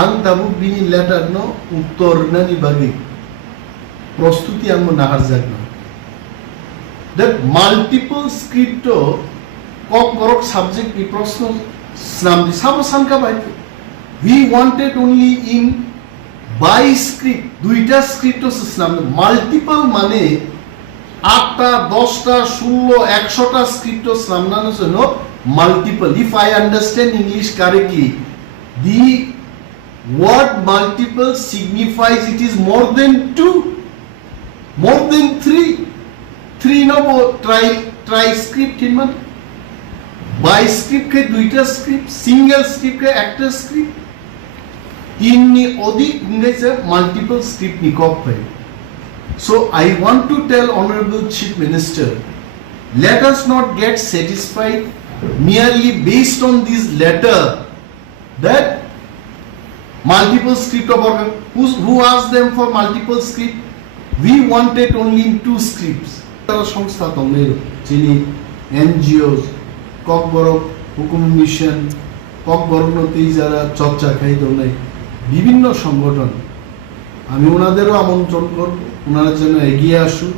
ang tabuk bini letter no uttor nani bagi prostuti ang naharjak no that multiple script Kokborok subject ni প্রশ্ন snam di sabo sanka bai we wanted only in by script দুইটা script snam multiple মানে 8টা 10টা 16 100টা script snamnano জন্য multiple if I understand English correctly the word multiple signifies it is more than 2 more than 3 no try script in man by script ke duita script single script ke actor script tinni odik ingaise multiple script ni kop hai so I want to tell honorable chief minister let us not get satisfied merely based on this letter that multiple script of who asked them for multiple script we wanted only in 2 scripts tara সংস্থা তমের যিনি NGOs Kokborok হুকুম mission Kokborok নতেই যারা চর্চা খাই দোনে বিভিন্ন সংগঠন আমি ওনাদেরও আমন্ত্রণ করব ওনারা যেন এগিয়ে আসুন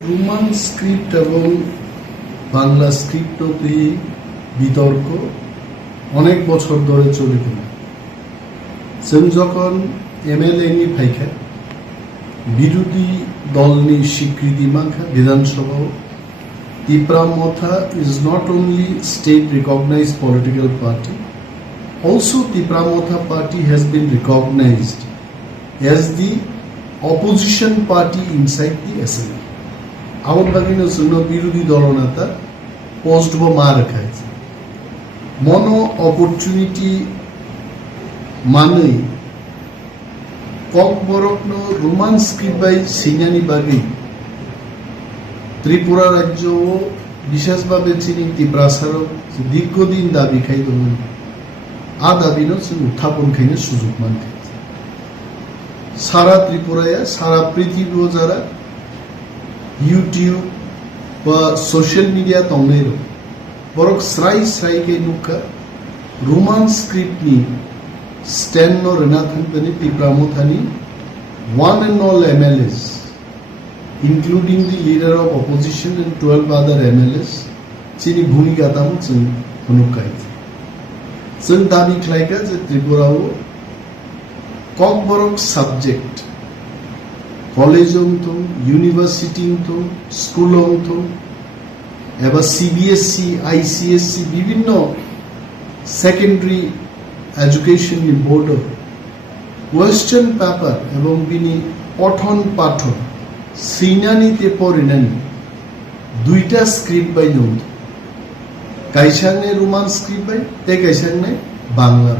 রোমান স্ক্রিপ্ট এবং বাংলা স্ক্রিপ্টতে বিতর্ক অনেক বছর ধরে চলিত जों যখন MLA नि फाइखा বিরোধী দল নি স্বীকৃতি মাখা বিধানসভাও Debbarma is not only state recognized political party also Debbarma party has been recognized as the opposition party inside the assembly আমার বাগিনো জন্য বিরোধী দলনেতা পোস্ট বোমা রাখা আছে মনো অপরচুনিটি মানে Kokborok no Roman script by Sinani Bagi Tripura রাজ্য বিশেষভাবে চিনি তীব্রাসার দীর্ঘদিন দাবি খাই দমন আ দাবি নো উত্থাপন খাইনে সুযোগ মান খাই সারা ত্রিপুরায় সারা পৃথিবীও যারা ইউটিউব বা সোশ্যাল মিডিয়া তংনের বরক স্রাই কে নুকা রোমান স্ক্রিপ্ট নি স্ট্যান্ড নো রেনাথন পেনি Debbarma thani one and all MLAs including the leader of opposition and 12 other MLAs chini bhumika tam chung hunukai chung dabi khlaika je Tripurao Kokborok subject college onto university onto school onto eba CBSC ICSC bibhinno secondary education in board of question paper এবং বিনি পঠন পাঠন সিনানিতে পরিণানি দুইটা script বাই নন্দ কাইসাংনে রোমান স্ক্রিপ্ট বাই তে কাইসাংনে বাংলা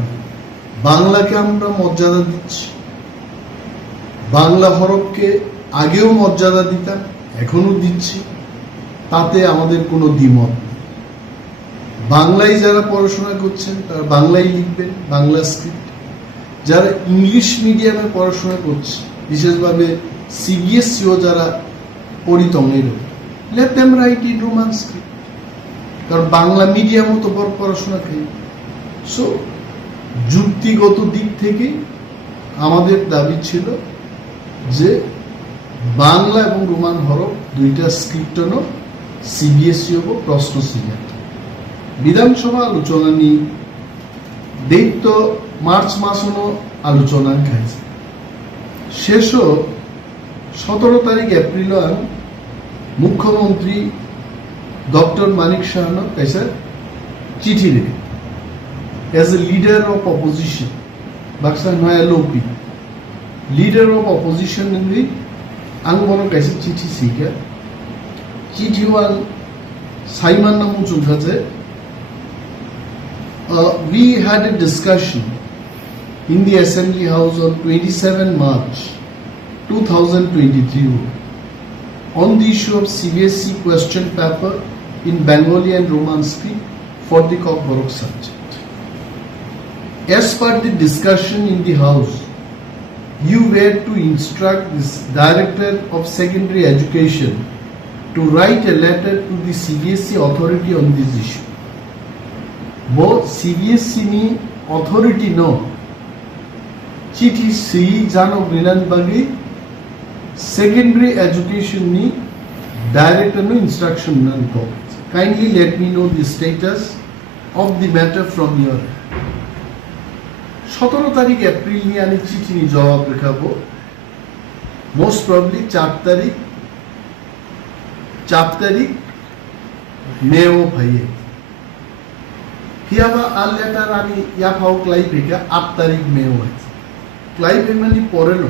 বাংলাকে আমরা মর্যাদা দিচ্ছি বাংলা হরফকে আগেও মর্যাদা দিতাম এখনো দিচ্ছি তাতে আমাদের কোনো দ্বিমত নেই বাংলায় যারা পড়াশোনা করছেন তারা বাংলায় লিখবেন বাংলা স্ক্রিপ্ট যারা ইংলিশ মিডিয়ামে পড়াশোনা করছে বিশেষভাবে CBSE ও যারা পরিতঙ্গের let them write in Roman script কারণ বাংলা মিডিয়ামও তো পড়াশোনা খাই সো যুক্তিগত দিক থেকে আমাদের দাবি ছিল যে বাংলা এবং রোমান হরফ দুইটা স্ক্রিপ্টনো CBSE ও প্রশ্ন সিলেক্ট বিধানসভা আলোচনা নি দৈত্য মার্চ মাসনো আলোচনা খাইছে শেষ 17 তারিখ এপ্রিল মুখ্যমন্ত্রী ডক্টর মানিক সাহানো কাইসা চিঠি লিখে as a leader of opposition baksa noya lopi leader of opposition ni angbono kaisa chithi sika chithi wal saiman namu chunghaje we had a discussion in the assembly house on 27 March 2023 on the issue of CBSE question paper in Bengali and Roman script for the Kokborok subject. As per the discussion in the house, you were to instruct this Director of Secondary Education to write a letter to the CBSE authority on this issue. Both CBSE authority no चिठी सी जानो ग्रीनन बगी secondary education ni director no instruction nan ko. Kindly let me know the status of the matter from your 17 তারিখ April নিয়ে আমি চিঠি নিয়ে জবাব লেখাবো most probably 4 তারিখ মেও ভাইয়ে কিয়াবা আর লেটার আমি ইয়া ফাও ক্লাই পেকা 8 তারিখ মেও আছে ক্লাই পেমানি পরে নো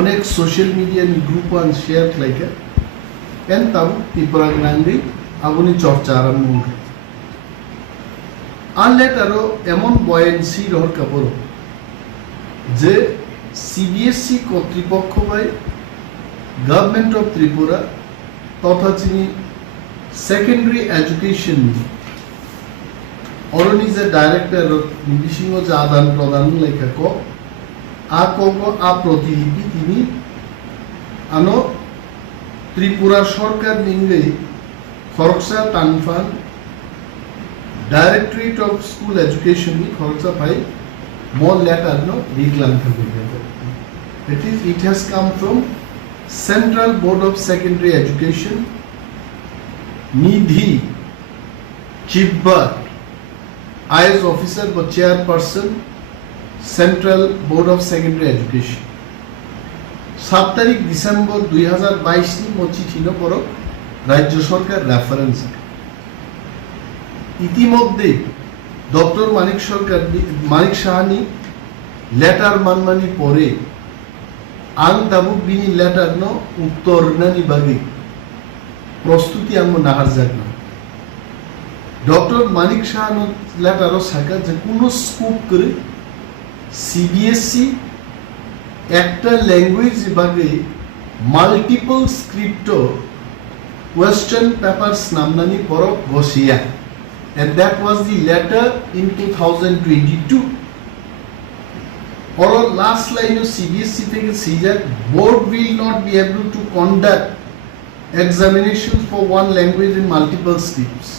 অনেক সোশ্যাল মিডিয়া নি গ্রুপ আন শেয়ার ক্লাইকা কেন তাও ত্রিপুরাগ নাঙ্গি আগুনি চর্চা আরম্ভ করে আর লেটারও এমন বয়েন্সি রহর কাপড় যে সিবিএসই কর্তৃপক্ষ বাই গভর্নমেন্ট অফ ত্রিপুরা তথা চিনি সেকেন্ডারি এডুকেশন অরনি যে ডাইরেক্টর বিশিং যে আদান প্রদান লেখা ক আ প্রতিলিপি তিনি আনো ত্রিপুরা সরকার নিঙ্গে খরকসা টানফান Directorate of School Education ni khorcha pai more letter no reclam it has come from Central Board of Secondary Education Nidhi Chibba IAS officer but chairperson Central Board of Secondary Education 7 তারিখ December 2022 নি mo চিঠি no poro রাজ্য সরকার reference ইতিমধ্যে doctor মানিক Sahani letter মানমানি পরে আং দাবু বিনি letter ন উত্তর নানি বাগে প্রস্তুতি আঙ্গ নাহার জাগন ডক্টর মানিক সাহান লেটারও সাকা যে কোনো স্কুপ করে সিবিএসই একটা ল্যাঙ্গুয়েজ বাগে মাল্টিপল স্ক্রিপ্ট কোয়েশ্চন পেপারস নামনানি পর Gausia and that was the letter in 2022 or last line of CBSE থেকে caesar board will not be able to conduct examinations for one language in multiple scripts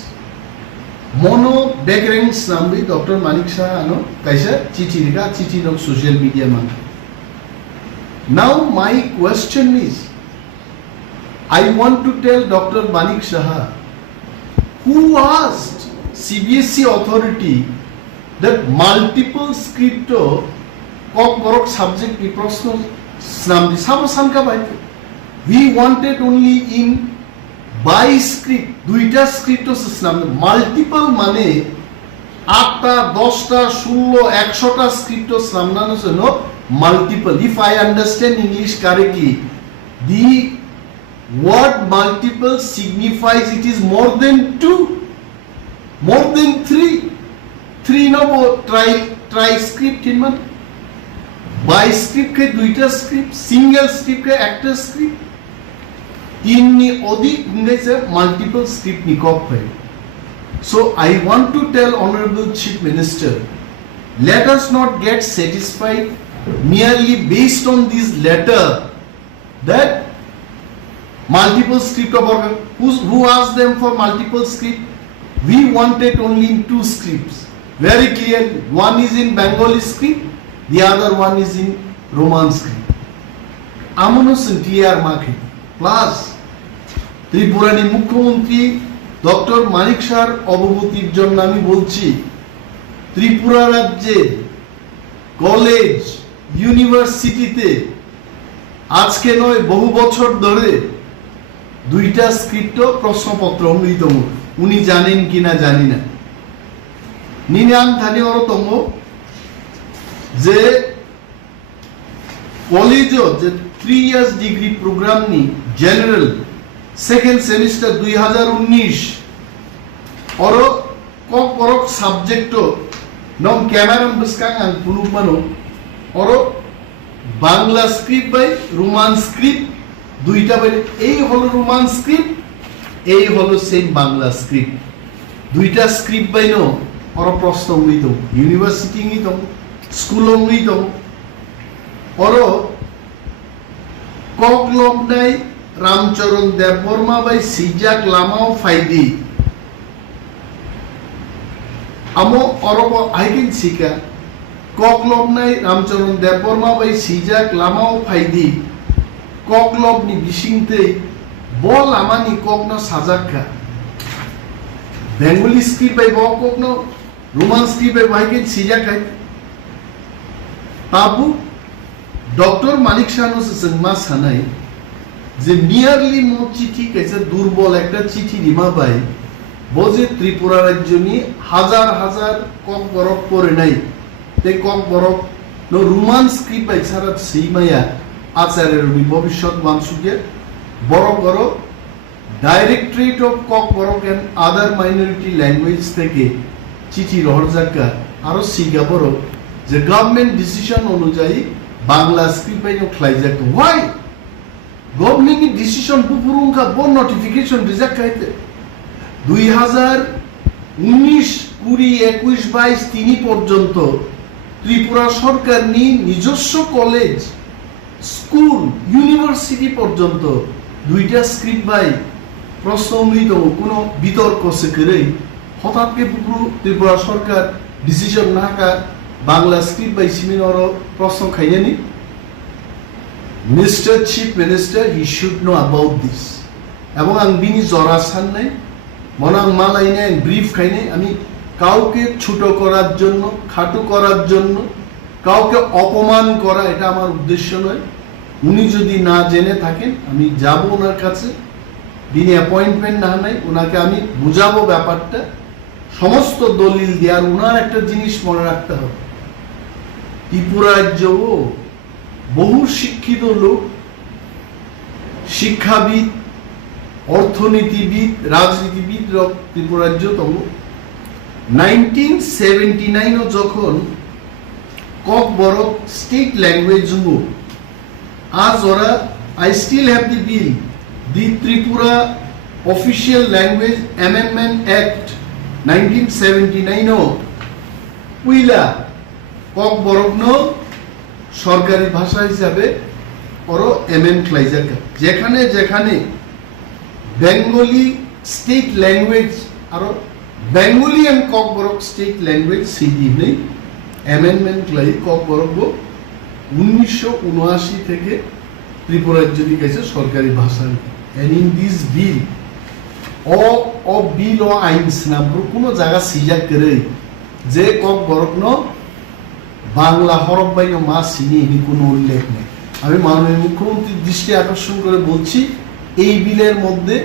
mono backgrounds nambi Dr. Manik Shah ano kaisa chichi rika chichi no social media man now my question is I want to tell Dr. Manik Shah who asked CBSE authority that multiple script Kokborok subject ki proshno snamdi sabosanka baite we wanted only in by script duita script snamdi multiple mane 8টা 10টা 16 100টা script snamnano no multiple if I understand English correctly the word multiple signifies it is more than 2 more than 3 no try script in man by script ke duita script single script ke একটা script তিন ni অধিক ইংরেজি multiple script ni kop hai so I want to tell honorable chief minister let us not get satisfied merely based on this letter that multiple script of who asked them for multiple script we wanted only in 2 scripts very clearly one is in Bengali script the other one is in Roman script amono clear market plus ত্রিপুরানি মুখ্যমন্ত্রী doctor মানিক শাহর অবগতির জন্য আমি বলছি ত্রিপুরা রাজ্যে college ইউনিভার্সিটিতে আজকে নয় বহু বছর ধরে দুইটা স্ক্রিপ্ট প্রশ্নপত্র অমৃতম উনি জানেন কিনা জানি না নিনাম থানি অরতম যে কলেজও যে 3 ইয়ার্স ডিগ্রি প্রোগ্রাম নি জেনারেল সেকেন্ড সেমিস্টার 2019 অর kokborok সাবজেক্ট নম ক্যামেরাম বসকাং আন পুলুমানো অর বাংলা স্ক্রিপ্ট বাই রোমান স্ক্রিপ্ট দুইটা বাই এই হলো রোমান স্ক্রিপ্ট এই হলো সেম বাংলা স্ক্রিপ্ট দুইটা স্ক্রিপ্ট বাই নো অর প্রশ্ন উইতো ইউনিভার্সিটি নিতো স্কুল উইতো অর koklognai রামচরণ দেববর্মা বাই সিজাক লামাও ফাইদি আমো অরব আইকিন সিকা koklob nai Ramcharan Debbarma bai sijak lamao faidi koklob ni bisingte bol amani kokna sajakka Bengali script bai bo kokno Roman script bai baike sijak hai tabu Dr. Malik Shano sengma sanai যে nearly মো চিঠি কাছে দুর্বল একটা চিঠি Rima by বজে Tripura রাজ্য নিয়ে হাজার হাজার ককবরক পরে নাই তে ককবরক নো রোমান স্ক্রিপ্ট বাই ছাড়া সেইমায়া আচারের ভবিষ্যৎ বানসুকে বড় বড় directorate of Kokborok and other minority language থেকে চিঠি রহরজাকা আরো সিগা বড় যে গভর্নমেন্ট ডিসিশন অনুযায়ী বাংলা স্ক্রিপ্ট বাই নো খ্লাইজাক why Government decision pupurung ka bon notification reject kaite 2019 20 21 22 তিনি পর্যন্ত ত্রিপুরা সরকার নিজস্ব কলেজ স্কুল ইউনিভার্সিটি পর্যন্ত দুইটা স্ক্রিপ্ট বাই প্রশ্নমৃত কোনো বিতর্ক সে করে হঠাৎ কে ত্রিপুরা সরকার ডিসিশন না কা বাংলা স্ক্রিপ্ট বাই সিমিনার প্রশ্ন খাইনি Mr. Chief Minister, he should know about this. এবং আমি বিনি জরাসান নাই মনাং মালাই নাই ব্রিফ খাই নাই আমি কাউকে ছোট করার জন্য খাটো করার জন্য কাউকে অপমান করা এটা আমার উদ্দেশ্য নয় উনি যদি না জেনে থাকেন আমি যাব ওনার কাছে বিনি অ্যাপয়েন্টমেন্ট না নাই ওনাকে আমি বুঝাবো ব্যাপারটা সমস্ত দলিল দিয়ে আর ওনার একটা জিনিস মনে রাখতে হবে ত্রিপুরা রাজ্য বহু শিক্ষিত লোক শিক্ষাবিদ অর্থনীতিবিদ রাজনীতিবিদ ত্রিপুরা রাজ্যতম 1979 যখন ককবরক স্টেট ল্যাঙ্গুয়েজ হলো আজ ওরা I still have the bill the Tripura official language amendment act 1979 উইলা ককবরক সরকারি ভাষা হিসাবে ওরা এমএন ক্লাইজাকা যেখানে যেখানে বেঙ্গলি স্টেট ল্যাঙ্গুয়েজ আর Bengali and Kokborok state language সিডি নেই অ্যামেন্ডমেন্ট ক্লাই ককবরক 1979 থেকে ত্রিপুরা রাজ্যের কাছে সরকারি ভাষা এন্ড ইন দিস বিল ও বিল ও আইনস না কোনো জায়গা সিজা করে যে ককবরক বাংলা হরফ বাইনো মা সিনি এটি কোনো উল্লেখ নেই আমি মাননীয় মুখ্যমন্ত্রীর দৃষ্টি আকর্ষণ করে বলছি এই বিলের মধ্যে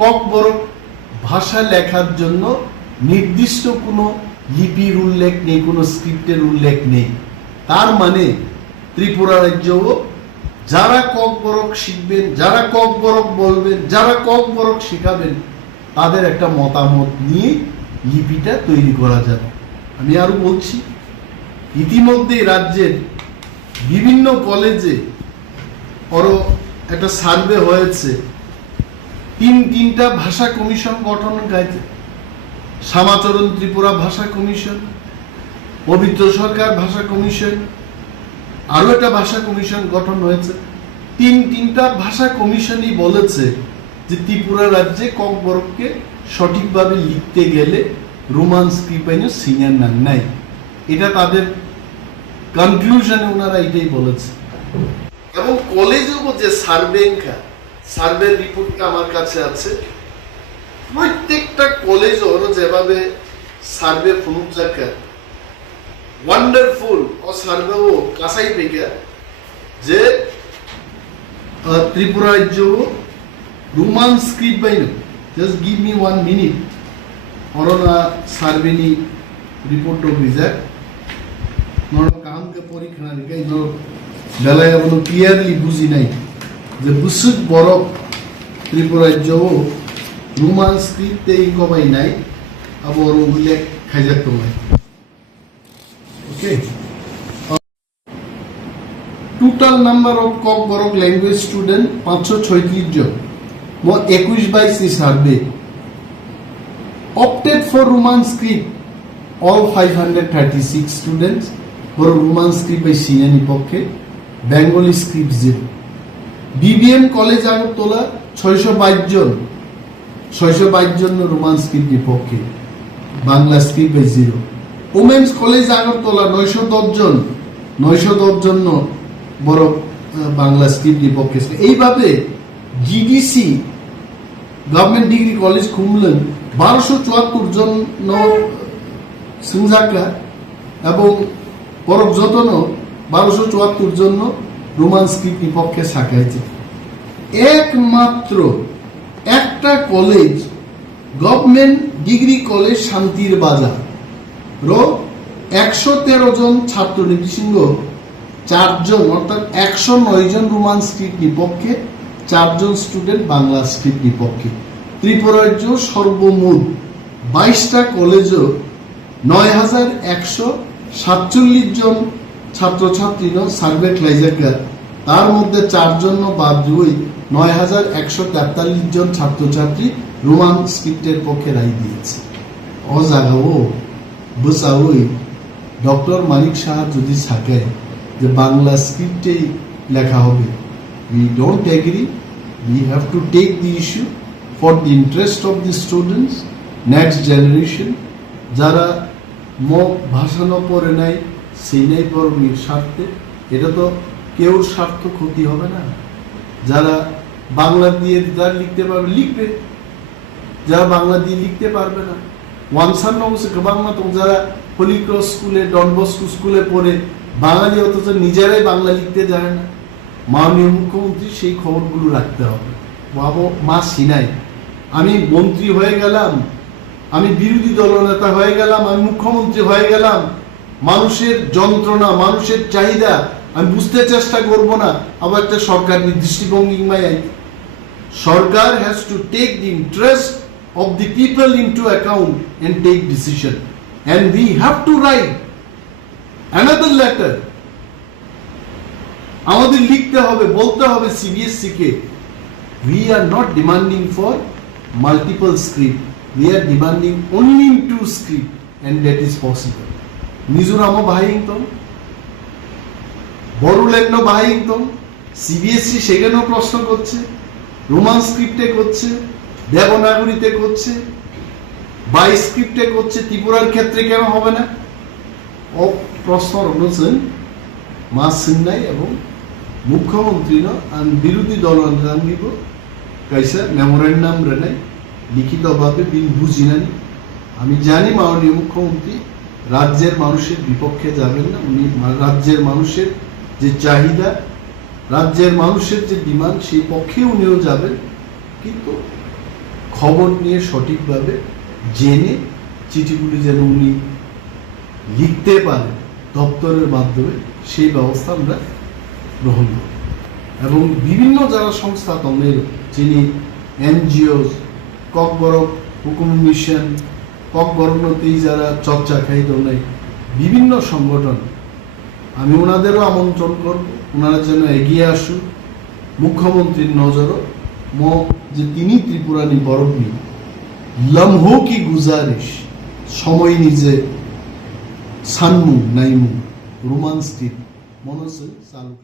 ককবরক ভাষা লেখার জন্য নির্দিষ্ট কোনো লিপির উল্লেখ নেই কোনো স্ক্রিপ্টের উল্লেখ নেই তার মানে ত্রিপুরা রাজ্য যারা ককবরক শিখবেন যারা ককবরক বলবেন যারা ককবরক শেখাবেন তাদের একটা মতামত নিয়ে লিপিটা তৈরি করা যাবে আমি আরো বলছি ইতিমধ্যে রাজ্যের বিভিন্ন কলেজে আরো একটা সার্ভে হয়েছে তিনটা ভাষা কমিশন গঠন হয়েছে শ্যামাচরণ ত্রিপুরা ভাষা কমিশন পবিত্র সরকার ভাষা কমিশন আরো একটা ভাষা কমিশন গঠন হয়েছে তিনটা ভাষা কমিশনই বলেছে যে ত্রিপুরা রাজ্যে ককবরককে সঠিকভাবে লিখতে গেলে রোমান স্ক্রিপ্ট সিনিয়র নাম নাই এটা তাদের কনক্লুশনে ওনারা এটাই বলেছে এবং কলেজেও যে সার্ভে রিপোর্টটা আমার কাছে আছে প্রত্যেকটা কলেজ ওর যেভাবে সার্ভে ফুনুজাকা ওয়ান্ডারফুল ও সার্ভে ও কাসাই পেকা যে ত্রিপুরা রাজ্য রোমান স্ক্রিপ্ট বাইন জাস্ট গিভ মি 1 মিনিট অরনা সার্ভেনি রিপোর্ট অফিসার काम के परीक्षा निकाय जो बेलाय अब क्लियरली बुझी नहीं जे बुसुक बरक त्रिपुरा राज्य रोमान स्क्रिप्ट ते इनकबाई नहीं अब और उल्लेख खाइजाक तो नहीं okay total number of Kokborok language student 536 जन वो 21-22 survey opted for Roman script all 536 students for Roman script by Sinani পক্ষে Bengali script 0 BBM college Agartala 622 জন রোমান স্ক্রিপ্ট পক্ষে বাংলা স্ক্রিপ্ট বাই 0 ওমেন্স কলেজ আগরতলা 910 জন বড় বাংলা স্ক্রিপ্ট বিপক্ষে। এইভাবে জিডিসি গভর্নমেন্ট ডিগ্রি কলেজ খুললেন 1274 জন সিংঝাকা এবং বরফ যতন 1274 জন রোমান স্ক্রিপ্ট বিপক্ষে শাখাইছে। একমাত্র একটা কলেজ গভর্নমেন্ট ডিগ্রি কলেজ শান্তির বাজার 113 জন ছাত্র নীতিসিংহ 4 জন অর্থাৎ 109 জন রোমান স্ক্রিপ্ট বিপক্ষে 4 জন স্টুডেন্ট বাংলা স্ক্রিপ্ট বিপক্ষে। ত্রিপুরাজ্য সর্বমোট 22টা কলেজও 9147 জন ছাত্রছাত্রী সার্ভে ক্লাইজাকার, তার মধ্যে 4 জন বাদ দিয়ে 9143 জন ছাত্রছাত্রী রোমান স্ক্রিপ্টের পক্ষে রায় দিয়েছে। অজাগাও বসাওই ডক্টর মানিক শাহ যদি থাকে যে বাংলা স্ক্রিপ্টেই লেখা হবে, we don't agree. We have to take the issue for the interest of the students, next generation. যারা ভাষানো পড়ে নাই সেই নাই পড়বির স্বার্থে, এটা তো কেউ স্বার্থ ক্ষতি হবে না। যারা বাংলা দিয়ে যারা লিখতে পারবে লিখবে, যারা বাংলা দিয়ে লিখতে পারবে না ওয়ানসান নবসে বাংলা তো যারা হোলি ক্রস স্কুলে ডনবস্কো স্কুলে পড়ে বাঙালি অথচ নিজেরাই বাংলা লিখতে জানে না। মাননীয় মুখ্যমন্ত্রী সেই খবরগুলো রাখতে হবে। বাবু মা সিনাই আমি মন্ত্রী হয়ে গেলাম, আমি বিরোধী দলনেতা হয়ে গেলাম, আমি মুখ্যমন্ত্রী হয়ে গেলাম, মানুষের যন্ত্রণা মানুষের চাহিদা আমি বুঝতে চেষ্টা করব না, আবার একটা সরকার দৃষ্টিভঙ্গি সরকার has to take the interest of the people into account and take decision, and we have to write another letter. আমাদের লিখতে হবে, বলতে হবে CBSE K, we are not demanding for multiple script, we are demanding only in 2 script, and that is possible. মিজোরামও বাহাইংতম, বড়োল্যান্ডও বাহাইংতম, CBSE সেখানেও প্রশ্ন করছে, রোমান স্ক্রিপ্টে করছে, দেবনাগরীতে করছে, বাই স্ক্রিপ্টে করছে, ত্রিপুরার ক্ষেত্রে কেন হবে না? প্রশ্ন অনুযায়ী মা সিন্নাই এবং মুখ্যমন্ত্রী বিরোধী দল কাইসা মেমোরেন্ডাম রেনাই লিখিতভাবে বিল বুঝিনানি। আমি জানি মাননীয় মুখ্যমন্ত্রী রাজ্যের মানুষের বিপক্ষে যাবেন না, উনি রাজ্যের মানুষের যে চাহিদা, রাজ্যের মানুষের যে ডিমান্ড সেই পক্ষে উনিও যাবেন, কিন্তু খবর নিয়ে সঠিকভাবে জেনে চিঠিগুলি যেন উনি লিখতে পারেন দপ্তরের মাধ্যমে, সেই ব্যবস্থা আমরা গ্রহণ করি। এবং বিভিন্ন যারা সংস্থা তমের যিনি এনজিও ককবরক হুকুম মিশন ককবরকতেই যারা চর্চা খাই দৌড়াই বিভিন্ন সংগঠন, আমি ওনাদেরও আমন্ত্রণ করব, ওনারা যেন এগিয়ে আসুন। মুখ্যমন্ত্রীর নজরও যে তিনি ত্রিপুরানি বরফনি লম্হো কি গুজারিশ সময় নিজে সানমু নাইমু রোমান স্ক্রিপ্ট মনসে চালু